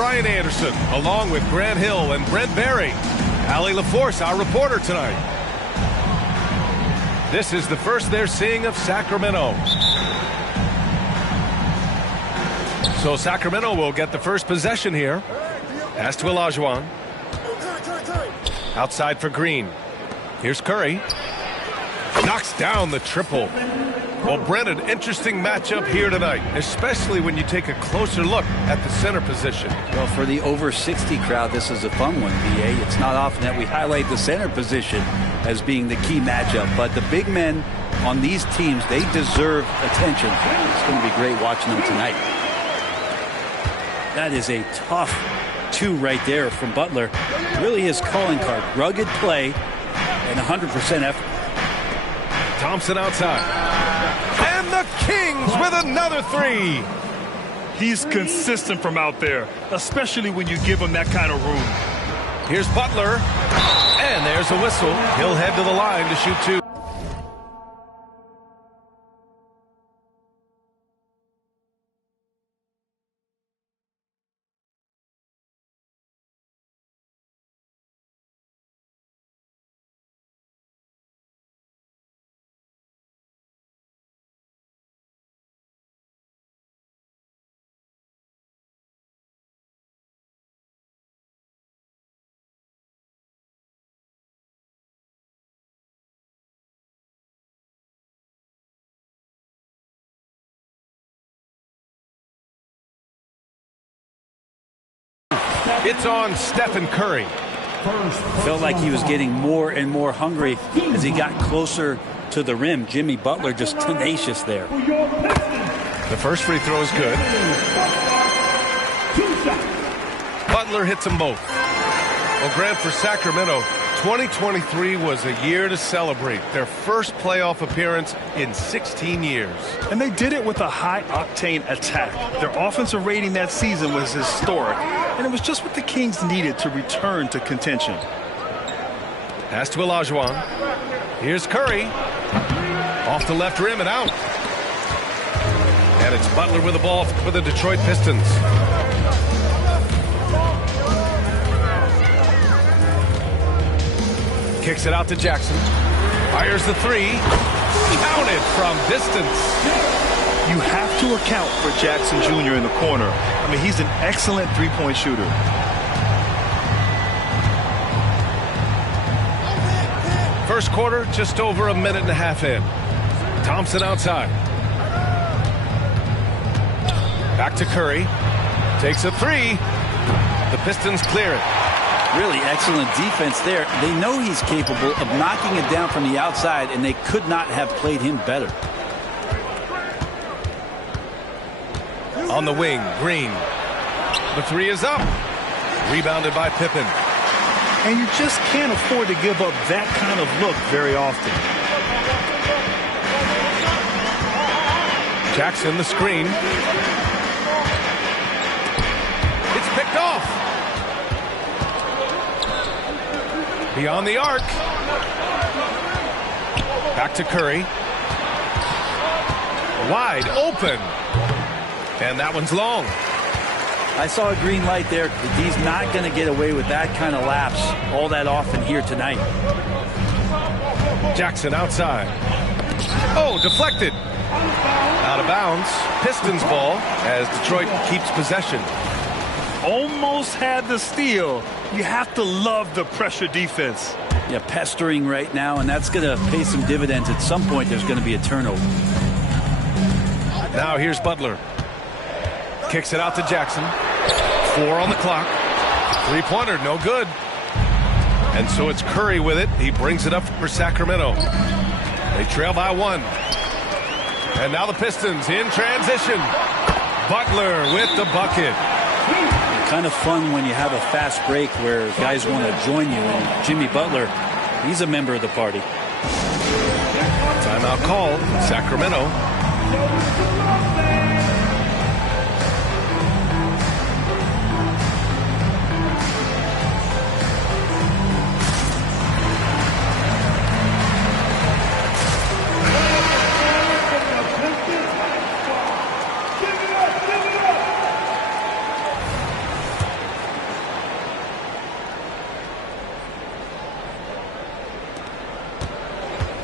Brian Anderson, along with Grant Hill and Brent Berry. Allie LaForce, our reporter tonight. This is the first they're seeing of Sacramento. So Sacramento will get the first possession here. Pass to Olajuwon. Outside for Green. Here's Curry. Knocks down the triple. Well, Brent, an interesting matchup here tonight, especially when you take a closer look at the center position. Well, for the over 60 crowd, this is a fun one, B.A. It's not often that we highlight the center position as being the key matchup, but the big men on these teams, they deserve attention. It's going to be great watching them tonight. That is a tough two right there from Butler. Really his calling card. Rugged play and 100% effort. Thompson outside. And the Kings with another three. He's consistent from out there, especially when you give him that kind of room. Here's Butler. And there's a whistle. He'll head to the line to shoot two. It's on Stephen Curry. Felt like he was getting more and more hungry as he got closer to the rim. Jimmy Butler just tenacious there. The first free throw is good. Butler hits them both. Well, Grant, for Sacramento, 2023 was a year to celebrate. Their first playoff appearance in 16 years. And they did it with a high-octane attack. Their offensive rating that season was historic, and it was just what the Kings needed to return to contention. Pass to Olajuwon. Here's Curry. Off the left rim and out. And it's Butler with the ball for the Detroit Pistons. Kicks it out to Jackson. Fires the three. Counted from distance. You have to account for Jackson Jr. in the corner. I mean, he's an excellent three-point shooter. First quarter, just over a minute and a half in. Thompson outside. Back to Curry. Takes a three. The Pistons clear it. Really excellent defense there. They know he's capable of knocking it down from the outside, and they could not have played him better. On the wing, Green. The three is up. Rebounded by Pippen. And you just can't afford to give up that kind of look very often. Jackson, the screen. It's picked off. Beyond the arc. Back to Curry. Wide open. And that one's long. I saw a green light there. He's not going to get away with that kind of lapse all that often here tonight. Jackson outside. Oh, deflected. Out of bounds. Pistons ball as Detroit keeps possession. Almost had the steal. You have to love the pressure defense. Yeah, pestering right now, and that's going to pay some dividends. At some point, there's going to be a turnover. Now here's Butler. Kicks it out to Jackson. 4 on the clock. Three-pointer, no good. And so it's Curry with it. He brings it up for Sacramento. They trail by 1. And now the Pistons in transition. Butler with the bucket. Kind of fun when you have a fast break where guys want to join you. And Jimmy Butler, he's a member of the party. Timeout called. Sacramento.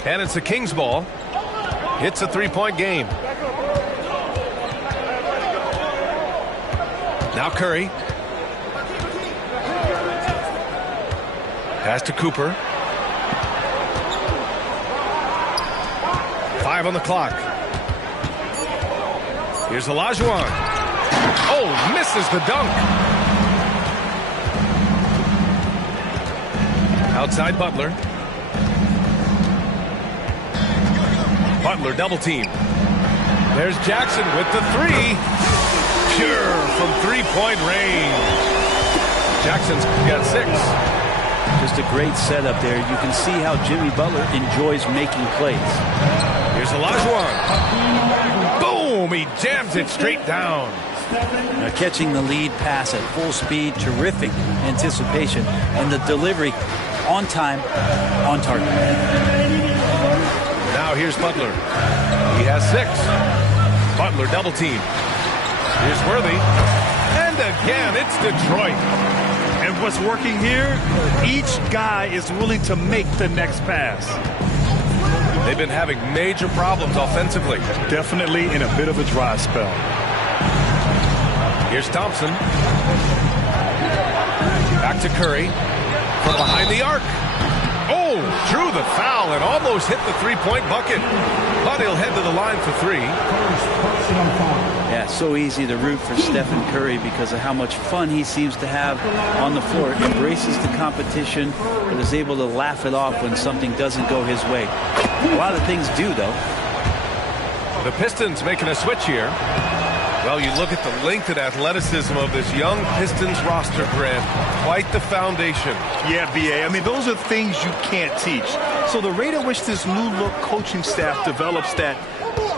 And it's the Kings ball. It's a three-point game. Now Curry. Pass to Cooper. 5 on the clock. Here's Olajuwon. Oh, misses the dunk. Outside Butler. Butler double team. There's Jackson with the three. Pure from three-point range. Jackson's got 6. Just a great setup there. You can see how Jimmy Butler enjoys making plays. Here's Olajuwon. Boom! He jams it straight down. Now catching the lead pass at full speed, terrific anticipation, and the delivery on time, on target. Now here's Butler. He has 6. Butler double team. Here's Worthy. And again, it's Detroit. And what's working here, each guy is willing to make the next pass. They've been having major problems offensively. Definitely in a bit of a dry spell. Here's Thompson. Back to Curry. From behind the arc. Oh, drew the foul and almost hit the three-point bucket. But he'll head to the line for 3. Yeah, so easy to root for Stephen Curry because of how much fun he seems to have on the floor. Embraces the competition, but is able to laugh it off when something doesn't go his way. A lot of things do, though. The Pistons making a switch here. Well, you look at the length and athleticism of this young Pistons roster, Grant. Quite the foundation. Yeah, B.A. I mean, those are things you can't teach. So the rate at which this new-look coaching staff develops that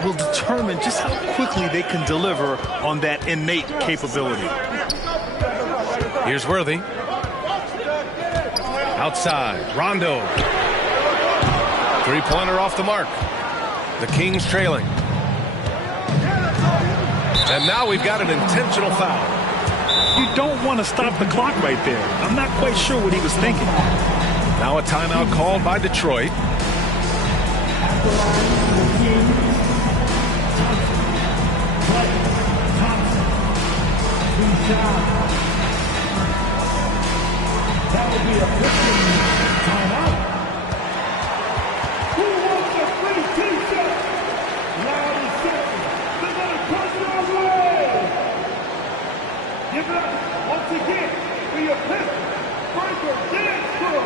will determine just how quickly they can deliver on that innate capability. Here's Worthy. Outside, Rondo. Three-pointer off the mark. The Kings trailing. And now we've got an intentional foul. You don't want to stop the clock right there. I'm not quite sure what he was thinking. Now a timeout called by Detroit. That would be a 15-minute timeout. Who wants a free T-shirt? Loud and simple. They're going to push it all the way. Give it up once again for your Pistons Breaker Dance Crew.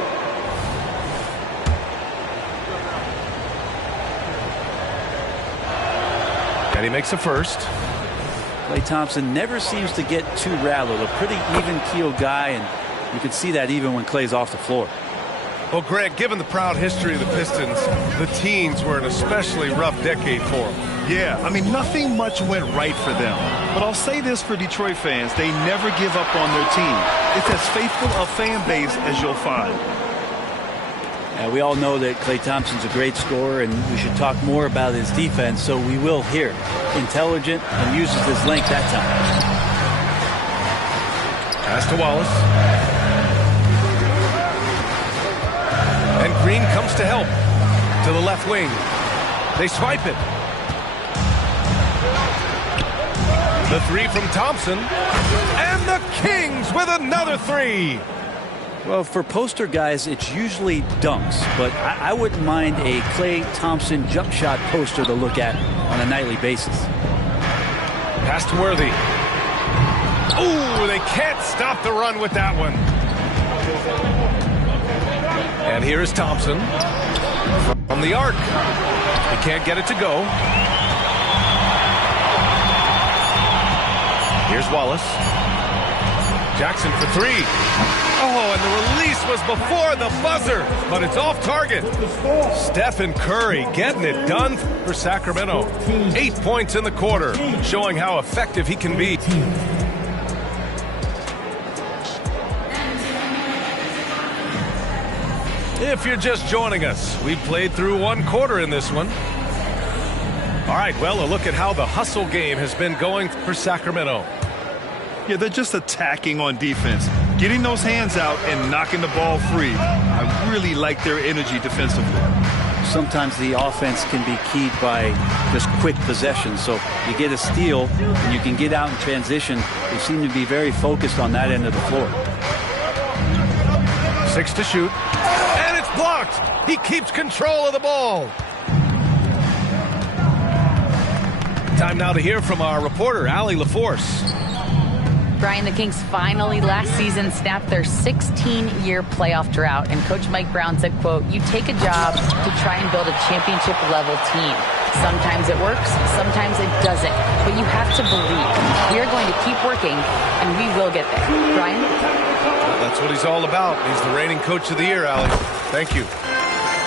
And he makes a first. Klay Thompson never seems to get too rattled. A pretty even-keeled guy, and you can see that even when Klay's off the floor. Well, Greg, given the proud history of the Pistons, the teens were an especially rough decade for them. Yeah, I mean, nothing much went right for them. But I'll say this for Detroit fans, they never give up on their team. It's as faithful a fan base as you'll find. We all know that Klay Thompson's a great scorer, and we should talk more about his defense, so we will here. Intelligent and uses his length that time. Pass to Wallace. And Green comes to help. To the left wing. They swipe it. The three from Thompson. And the Kings with another 3. Well, for poster guys, it's usually dunks, but I wouldn't mind a Klay Thompson jump shot poster to look at on a nightly basis. Pass to Worthy. Ooh, they can't stop the run with that one. And here is Thompson from the arc. He can't get it to go. Here's Wallace. Jackson for 3. Oh, and the release was before the buzzer, but it's off target. Stephen Curry getting it done for Sacramento. 8 points in the quarter, showing how effective he can be. If you're just joining us, we've played through 1 quarter in this one. All right, well, a look at how the hustle game has been going for Sacramento. Yeah, they're just attacking on defense, getting those hands out and knocking the ball free. I really like their energy defensively. sometimes the offense can be keyed by just quick possession. So you get a steal and you can get out in transition. They seem to be very focused on that end of the floor. 6 to shoot. And it's blocked. He keeps control of the ball. Time now to hear from our reporter, Allie LaForce. Brian, the Kings finally last season snapped their 16-year playoff drought, and Coach Mike Brown said, quote, "You take a job to try and build a championship-level team. Sometimes it works, sometimes it doesn't, but you have to believe. We are going to keep working, and we will get there." Brian? That's what he's all about. He's the reigning Coach of the Year, Allie. Thank you.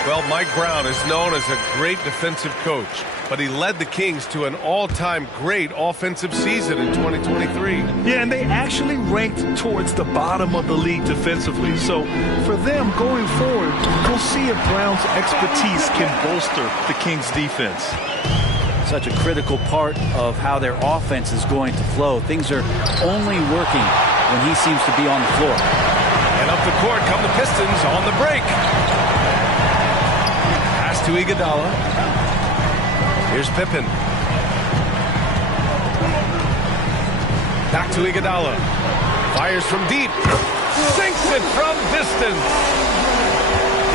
Well, Mike Brown is known as a great defensive coach, but he led the Kings to an all-time great offensive season in 2023. Yeah, and they actually ranked towards the bottom of the league defensively. So for them going forward, we'll see if Brown's expertise can bolster the Kings' defense. Such a critical part of how their offense is going to flow. Things are only working when he seems to be on the floor. And up the court come the Pistons on the break. Pass to Iguodala. Here's Pippen. Back to Iguodala. Fires from deep. Sinks it from distance.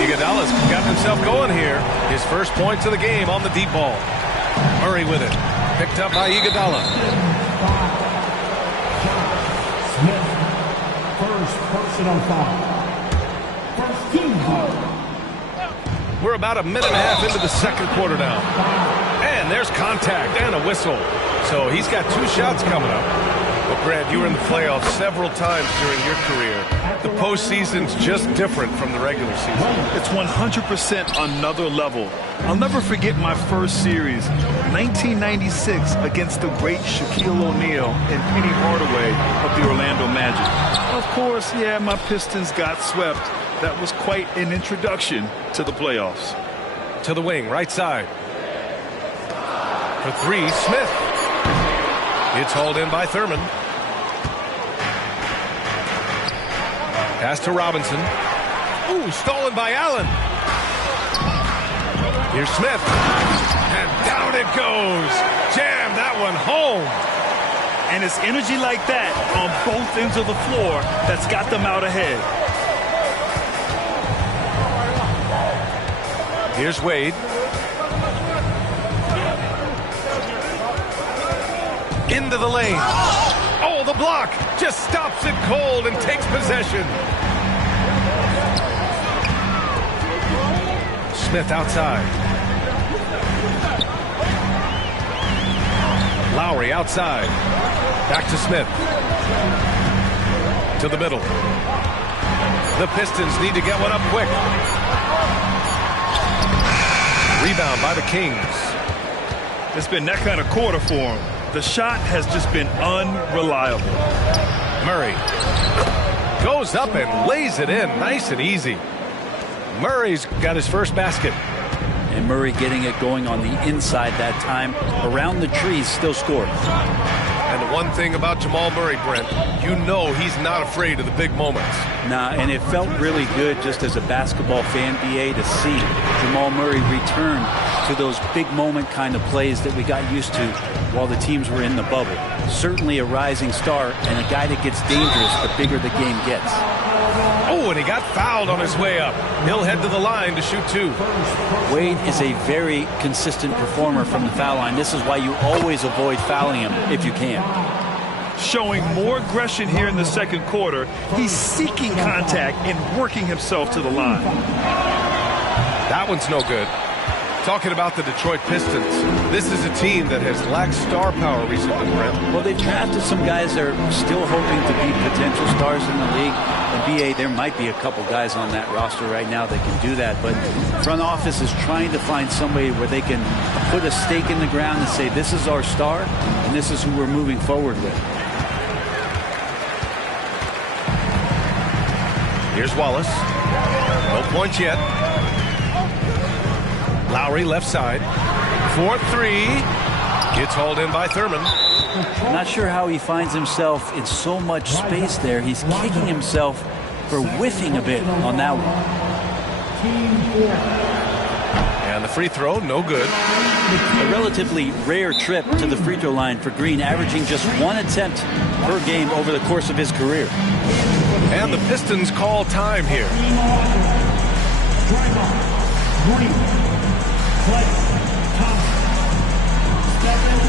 Iguodala's got himself going here. His first points of the game on the deep ball. Murray with it. Picked up by Iguodala. Smith, first personal foul. First team foul. We're about a minute and a half into the second quarter now. And there's contact and a whistle. So he's got 2 shots coming up. Well, Grant, you were in the playoffs several times during your career. The postseason's just different from the regular season. It's 100% another level. I'll never forget my first series, 1996, against the great Shaquille O'Neal and Penny Hardaway of the Orlando Magic. Of course, yeah, my Pistons got swept. That was quite an introduction to the playoffs. To the wing, right side. For 3, Smith. It's hauled in by Thurman. Pass to Robinson. Ooh, stolen by Allen. Here's Smith. And down it goes. Jam that one home. And it's energy like that on both ends of the floor that's got them out ahead. Here's Wade. Into the lane. Oh, the block just stops it cold and takes possession. Smith outside. Lowry outside. Back to Smith. To the middle. The Pistons need to get one up quick. Rebound by the Kings. It's been that kind of quarter for him. The shot has just been unreliable. Murray goes up and lays it in nice and easy. Murray's got his first basket. And Murray getting it going on the inside that time. Around the trees, still scored. And the one thing about Jamal Murray, Brent, you know he's not afraid of the big moments. Nah, and it felt really good just as a basketball fan, BA, to see Jamal Murray return to those big moment kind of plays that we got used to while the teams were in the bubble. Certainly a rising star and a guy that gets dangerous the bigger the game gets. Oh, and he got fouled on his way up. He'll head to the line to shoot 2. Wade is a very consistent performer from the foul line. This is why you always avoid fouling him if you can. Showing more aggression here in the second quarter. He's seeking contact and working himself to the line. That one's no good. Talking about the Detroit Pistons, this is a team that has lacked star power recently, Brent. Well, they've drafted some guys that are still hoping to be potential stars in the league. And BA, there might be a couple guys on that roster right now that can do that. But front office is trying to find somebody where they can put a stake in the ground and say, this is our star, and this is who we're moving forward with. Here's Wallace. No points yet. Lowry left side. 4-3. Gets hauled in by Thurman. Not sure how he finds himself in so much space there. He's kicking himself for whiffing a bit on that one. And the free throw, no good. A relatively rare trip to the free throw line for Green, averaging just 1 attempt per game over the course of his career. And the Pistons call time here. Green, Clay Thompson, Stephen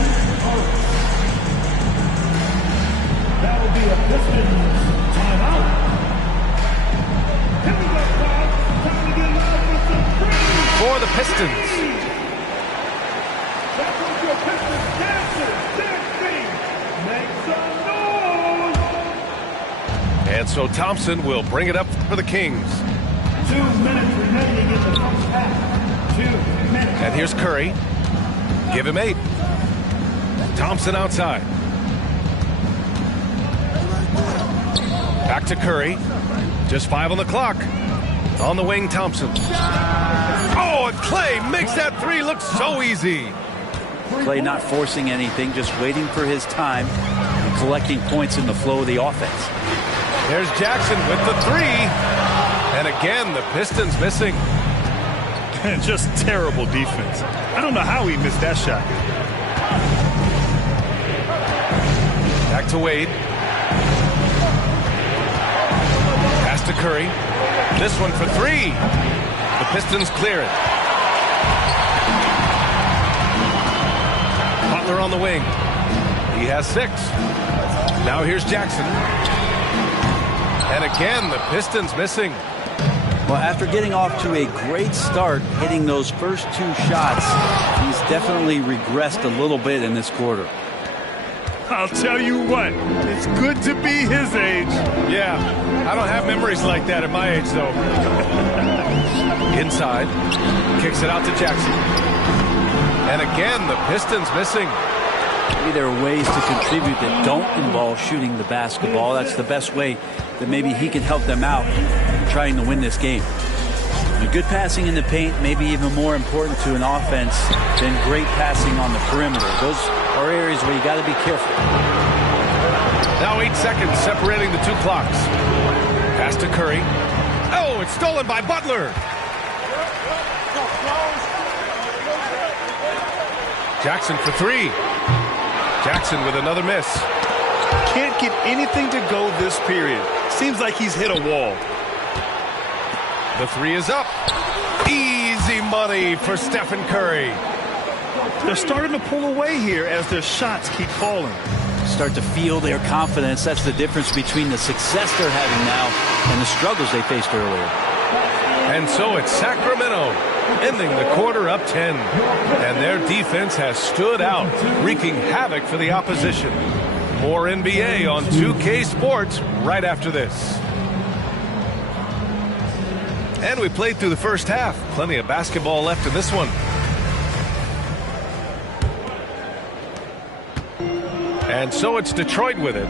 Curry. That will be a Pistons timeout. Here we go, crowd. Time to get loud with some free. For the Pistons. That was your Pistons dancing. Make some noise. And so Thompson will bring it up for the Kings. 2 minutes remaining in the first half. 2 minutes. And here's Curry. Give him 8. Thompson outside. Back to Curry. Just 5 on the clock. On the wing, Thompson. Oh, and Clay makes that 3 look so easy. Clay not forcing anything, just waiting for his time and collecting points in the flow of the offense. There's Jackson with the 3. And again, the Pistons missing. Just terrible defense. I don't know how he missed that shot. Back to Wade. Pass to Curry. This one for 3. The Pistons clear it. Butler on the wing. He has 6. Now here's Jackson. And again, the Pistons missing. Well, after getting off to a great start, hitting those first 2 shots, he's definitely regressed a little bit in this quarter. I'll tell you what, it's good to be his age. Yeah, I don't have memories like that at my age, though. Inside, kicks it out to Jackson. And again, the Pistons missing. Maybe there are ways to contribute that don't involve shooting the basketball. That's the best way that maybe he can help them out in trying to win this game. And good passing in the paint may be even more important to an offense than great passing on the perimeter. Those are areas where you got to be careful. Now 8 seconds separating the 2 clocks. Pass to Curry. Oh, it's stolen by Butler. Jackson for 3. Jackson with another miss. Can't get anything to go this period. Seems like he's hit a wall. The 3 is up. Easy money for Stephen Curry. They're starting to pull away here as their shots keep falling. Start to feel their confidence. That's the difference between the success they're having now and the struggles they faced earlier. And so it's Sacramento ending the quarter up 10. And their defense has stood out, wreaking havoc for the opposition. More NBA on 2K Sports right after this. And we played through the first half. Plenty of basketball left in this one. And so it's Detroit with it,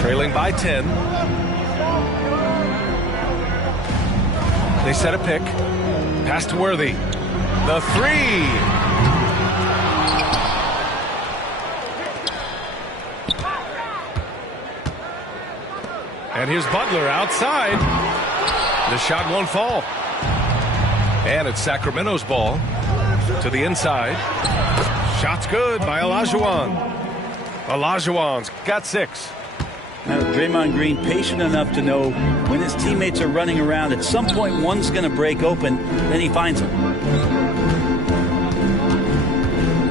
trailing by 10. They set a pick. Pass to Worthy. The 3. And here's Butler outside. The shot won't fall. And it's Sacramento's ball to the inside. Shot's good by Olajuwon. Olajuwon's got 6. Now, Draymond Green patient enough to know when his teammates are running around, at some point one's going to break open, then he finds them.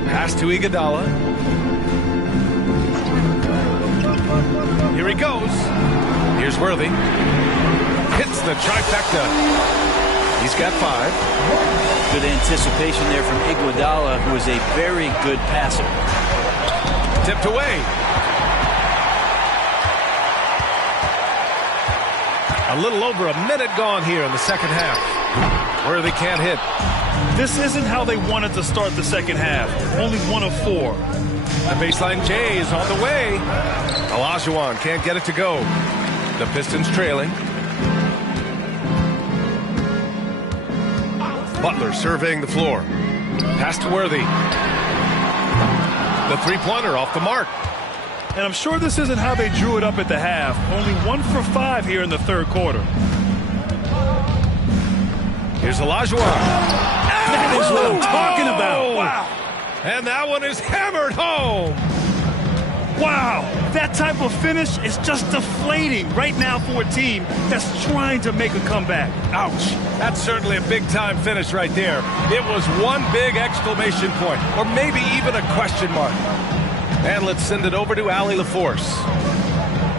Pass to Iguodala. Here he goes. Here's Worthy. Hits the trifecta. He's got 5. Good anticipation there from Iguodala, who is a very good passer. Tipped away. A little over a minute gone here in the second half. Worthy can't hit. This isn't how they wanted to start the second half. Only 1 of 4. The baseline J is on the way. Olajuwon can't get it to go. The Pistons trailing. Butler surveying the floor. Pass to Worthy. The 3-pointer off the mark. And I'm sure this isn't how they drew it up at the half. Only 1 for 5 here in the third quarter. Here's Olajuwon. That is what I'm talking about. Wow. And that one is hammered home. Wow, that type of finish is just deflating right now for a team that's trying to make a comeback. Ouch. That's certainly a big-time finish right there. It was one big exclamation point, or maybe even a question mark. And let's send it over to Allie LaForce.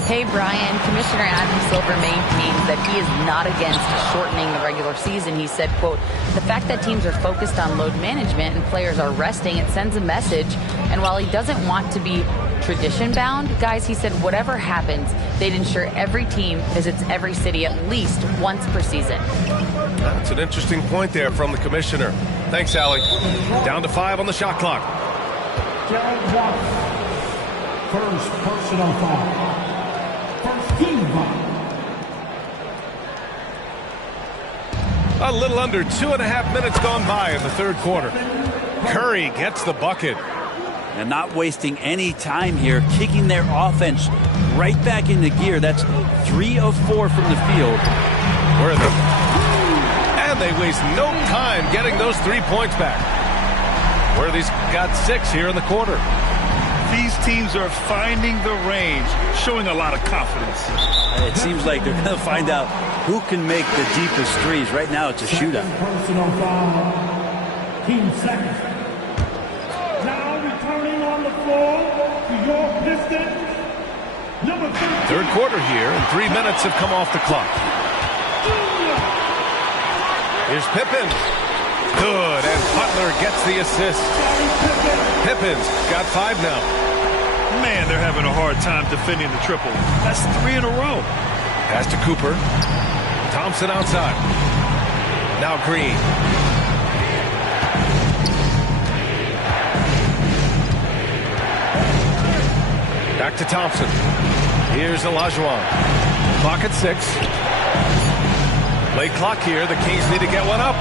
Hey, Brian, Commissioner Adam Silver maintains that he is not against shortening the regular season. He said, quote, the fact that teams are focused on load management and players are resting, it sends a message. And while he doesn't want to be tradition-bound, guys, he said whatever happens, they'd ensure every team visits every city at least once per season. That's an interesting point there from the commissioner. Thanks, Allie. Down to 5 on the shot clock. Jared Watson, first personal foul. First team foul. A little under 2.5 minutes gone by in the third quarter. Curry gets the bucket. And not wasting any time here, kicking their offense right back into gear. That's 3 of 4 from the field. Where are they? And they waste no time getting those 3 points back. Worthy's got 6 here in the quarter. These teams are finding the range, showing a lot of confidence. It seems like they're going to find out who can make the deepest threes. Right now, it's a shootout. Personal foul. Team second. Now returning on the floor to your Pistons, number 13. Third quarter here, and 3 minutes have come off the clock. Here's Pippen. Good, and Butler gets the assist. Pippen's got 5 now. Man, they're having a hard time defending the triple. That's 3 in a row. Pass to Cooper. Thompson outside. Now Green. Back to Thompson. Here's Olajuwon. Clock at 6. Late clock here. The Kings need to get one up.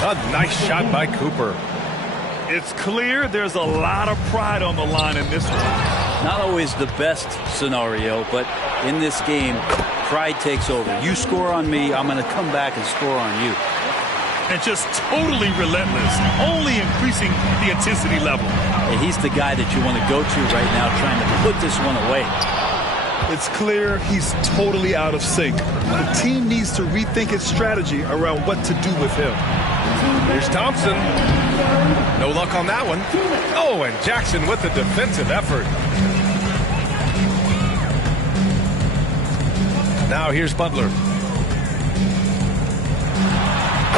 A nice shot by Cooper. It's clear there's a lot of pride on the line in this one. Not always the best scenario, but in this game, pride takes over. You score on me, I'm going to come back and score on you. And just totally relentless, only increasing the intensity level. And he's the guy that you want to go to right now, trying to put this one away. It's clear he's totally out of sync. The team needs to rethink its strategy around what to do with him. Here's Thompson. No luck on that one. Oh, and Jackson with the defensive effort. Now here's Butler.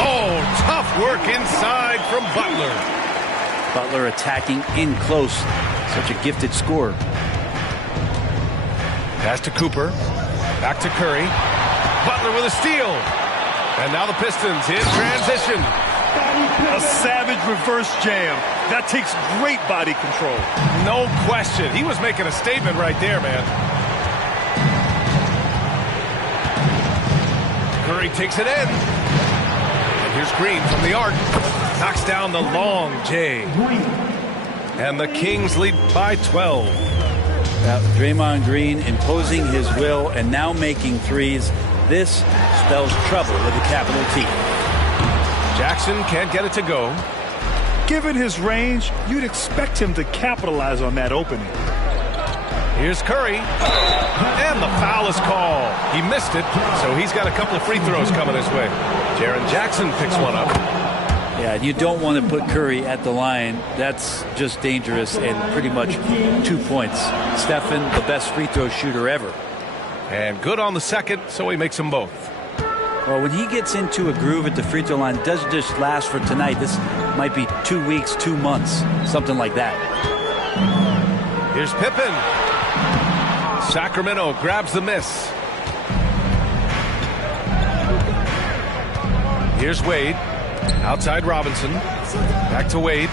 Oh, tough work inside from Butler. Butler attacking in close. Such a gifted scorer. Pass to Cooper. Back to Curry. Butler with a steal. And now the Pistons in transition. A savage reverse jam. That takes great body control. No question. He was making a statement right there, man. Curry takes it in. And here's Green from the arc. Knocks down the long J. And the Kings lead by 12. Draymond Green imposing his will and now making threes. This spells trouble with a capital T. Jackson can't get it to go. Given his range, you'd expect him to capitalize on that opening. Here's Curry. And the foul is called. He missed it, so he's got a couple of free throws coming his way. Jaren Jackson picks one up. Yeah, you don't want to put Curry at the line. That's just dangerous and pretty much 2 points. Stephen, the best free throw shooter ever. And good on the second, so he makes them both. Well, when he gets into a groove at the free throw line, it doesn't just last for tonight. This might be 2 weeks, 2 months, something like that. Here's Pippen. Sacramento grabs the miss. Here's Wade. Outside Robinson. Back to Wade.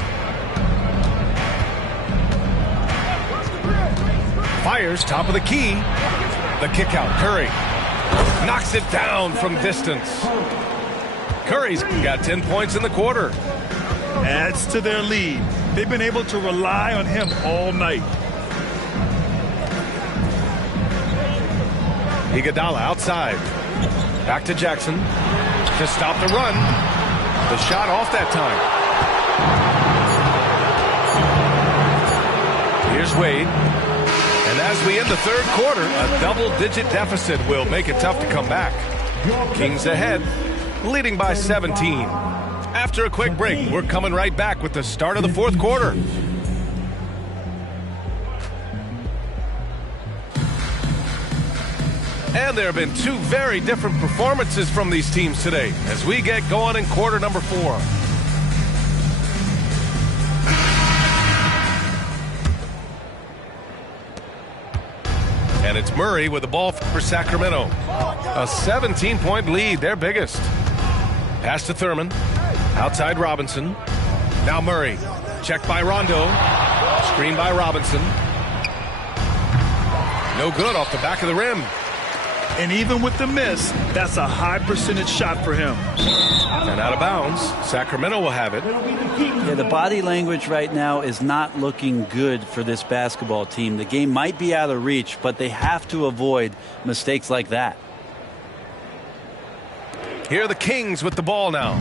Fires top of the key. The kick out. Curry knocks it down from distance. Curry's got 10 points in the quarter. Adds to their lead. They've been able to rely on him all night. Iguodala outside. Back to Jackson to stop the run. The shot off that time. Here's Wade. And as we end the third quarter, a double-digit deficit will make it tough to come back. Kings ahead, leading by 17. After a quick break, we're coming right back with the start of the fourth quarter. And there have been two very different performances from these teams today as we get going in quarter number 4. And it's Murray with the ball for Sacramento. A 17-point lead, their biggest. Pass to Thurman. Outside Robinson. Now Murray. Checked by Rondo. Screen by Robinson. No good off the back of the rim. And even with the miss, that's a high percentage shot for him. And out of bounds. Sacramento will have it. Yeah, the body language right now is not looking good for this basketball team. The game might be out of reach, but they have to avoid mistakes like that. Here are the Kings with the ball now.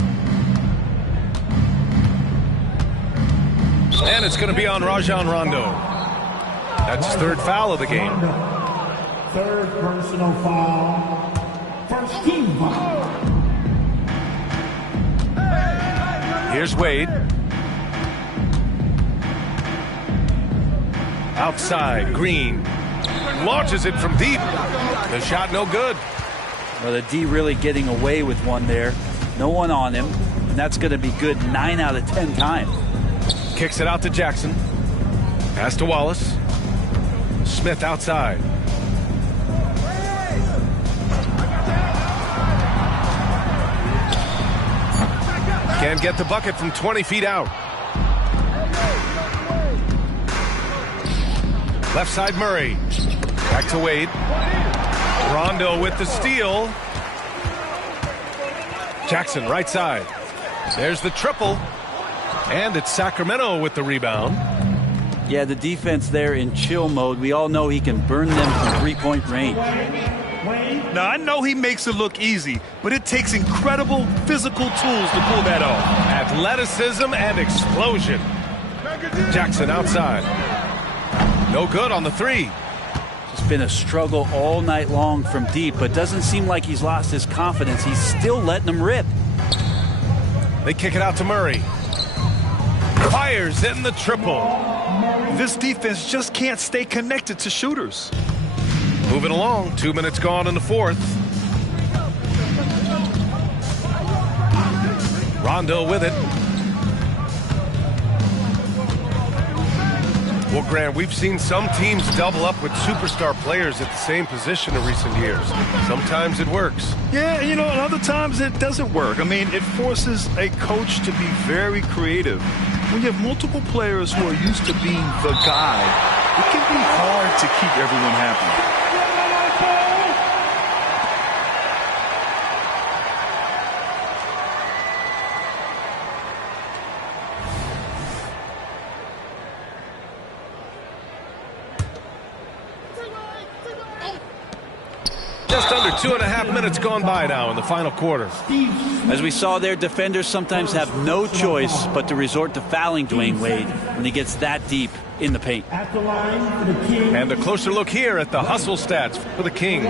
And it's going to be on Rajon Rondo. That's his third foul of the game. Third personal foul. First team foul. Here's Wade. Outside, Green. Launches it from deep. The shot no good. Well, the D really getting away with one there. No one on him. And that's going to be good 9 out of 10 times. Kicks it out to Jackson. Pass to Wallace. Smith outside. Can't get the bucket from 20 feet out. Left side Murray. Back to Wade. Rondo with the steal. Jackson right side. There's the triple. And it's Sacramento with the rebound. Yeah, the defense there in chill mode. We all know he can burn them from three-point range. Now, I know he makes it look easy, but it takes incredible physical tools to pull that off. Athleticism and explosion. Jackson outside. No good on the three. It's been a struggle all night long from deep, but doesn't seem like he's lost his confidence. He's still letting them rip. They kick it out to Murray. Fires in the triple. This defense just can't stay connected to shooters. Moving along, 2 minutes gone in the fourth. Rondo with it. Well, Grant, we've seen some teams double up with superstar players at the same position in recent years. Sometimes it works. Yeah, and other times it doesn't work. I mean, it forces a coach to be very creative. When you have multiple players who are used to being the guy, it can be hard to keep everyone happy. Just under 2.5 minutes gone by now in the final quarter. As we saw there, defenders sometimes have no choice but to resort to fouling Dwayne Wade when he gets that deep in the paint. And a closer look here at the hustle stats for the Kings.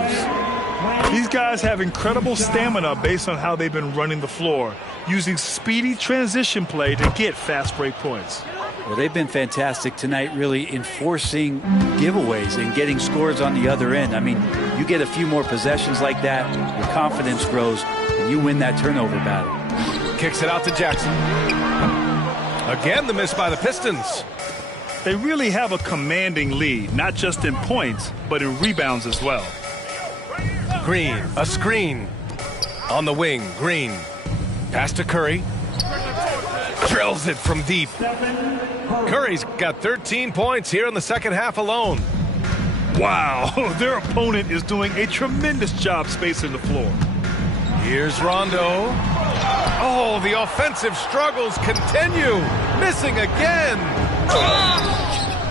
These guys have incredible stamina based on how they've been running the floor, using speedy transition play to get fast break points. Well, they've been fantastic tonight, really enforcing giveaways and getting scores on the other end. I mean, you get a few more possessions like that, your confidence grows, and you win that turnover battle. Kicks it out to Jackson. Again, the miss by the Pistons. They really have a commanding lead, not just in points, but in rebounds as well. Green, a screen. On the wing, Green. Pass to Curry. Drills it from deep. Curry's got 13 points here in the second half alone. Wow, their opponent is doing a tremendous job spacing the floor. Here's Rondo. Oh, the offensive struggles continue. Missing again.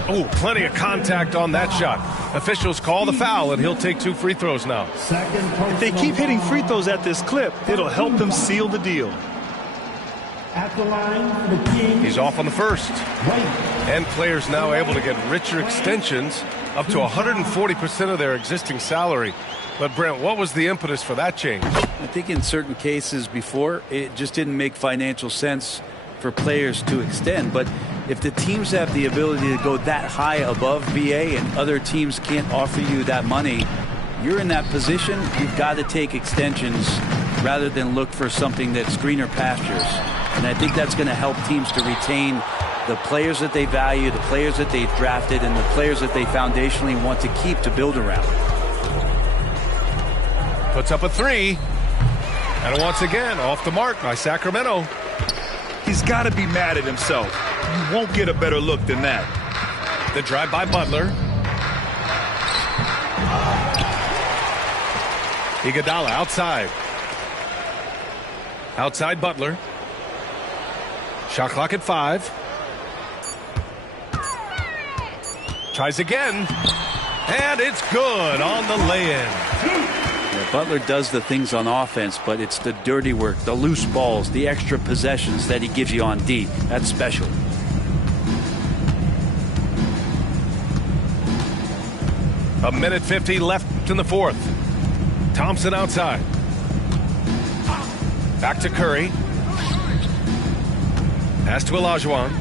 Oh, plenty of contact on that shot. Officials call the foul, and he'll take 2 free throws now. If they keep hitting free throws at this clip, it'll help them seal the deal. At the line for the Kings. He's off on the first. And players now able to get richer extensions up to 140% of their existing salary. But Brent, what was the impetus for that change? I think in certain cases before, it just didn't make financial sense for players to extend. But if the teams have the ability to go that high above BA and other teams can't offer you that money, you're in that position. You've got to take extensions rather than look for something that's greener pastures. And I think that's going to help teams to retain the players that they value, the players that they've drafted, and the players that they foundationally want to keep to build around. Puts up a three. And once again, off the mark by Sacramento. He's got to be mad at himself. You won't get a better look than that. The drive by Butler. Iguodala outside. Outside Butler. Shot clock at 5. Tries again. And it's good on the lay-in. Yeah, Butler does the things on offense, but it's the dirty work, the loose balls, the extra possessions that he gives you on D. That's special. A minute 50 left in the fourth. Thompson outside. Back to Curry. Pass to Olajuwon.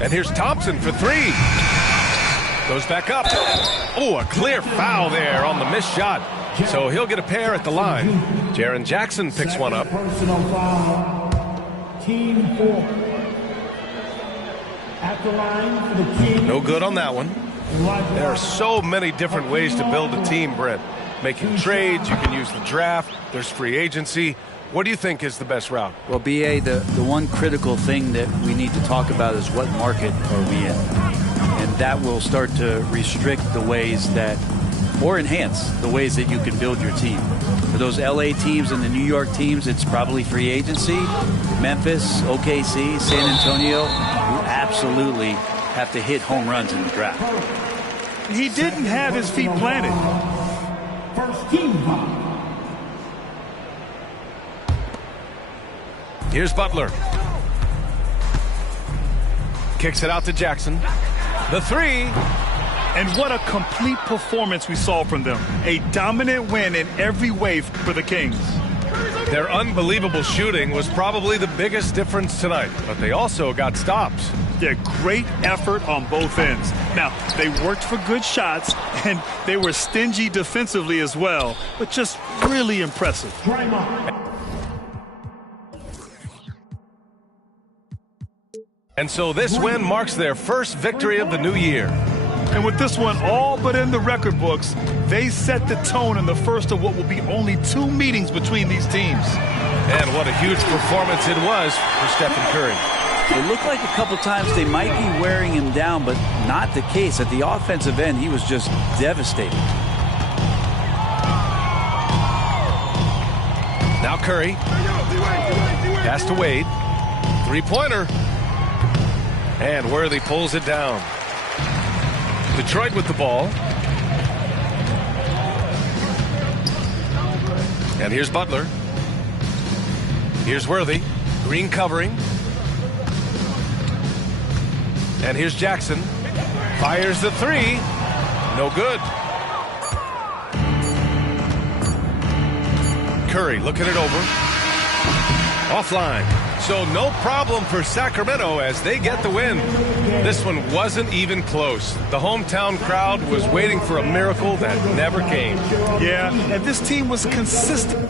And here's Thompson for three. Goes back up. Oh, a clear foul there on the missed shot. So he'll get a pair at the line. Jaren Jackson picks one up. Personal foul. Team 4. At the line for the Kings. No good on that one. There are so many different ways to build a team, Brent. Making trades, you can use the draft, there's free agency. What do you think is the best route? Well, BA, the one critical thing that we need to talk about is what market are we in? And that will start to restrict the ways that, or enhance the ways that you can build your team. For those LA teams and the New York teams, it's probably free agency. Memphis, OKC, San Antonio, you absolutely have to hit home runs in the draft. He didn't have his feet planted. First team foul. Here's Butler. Kicks it out to Jackson. The three. And what a complete performance we saw from them. A dominant win in every way for the Kings. Their unbelievable shooting was probably the biggest difference tonight, but they also got stops. Yeah, great effort on both ends. Now, they worked for good shots, and they were stingy defensively as well, but just really impressive. And so this win marks their first victory of the new year. And with this one all but in the record books, they set the tone in the first of what will be only 2 meetings between these teams. And what a huge performance it was for Stephen Curry. It looked like a couple times they might be wearing him down, but not the case. At the offensive end, he was just devastating. Now Curry. Pass to Wade. Three-pointer. And Worthy pulls it down. Detroit with the ball. And here's Butler. Here's Worthy. Green covering. And here's Jackson. Fires the three. No good. Curry looking it over. Offline. So no problem for Sacramento as they get the win. This one wasn't even close. The hometown crowd was waiting for a miracle that never came. Yeah, and this team was consistent.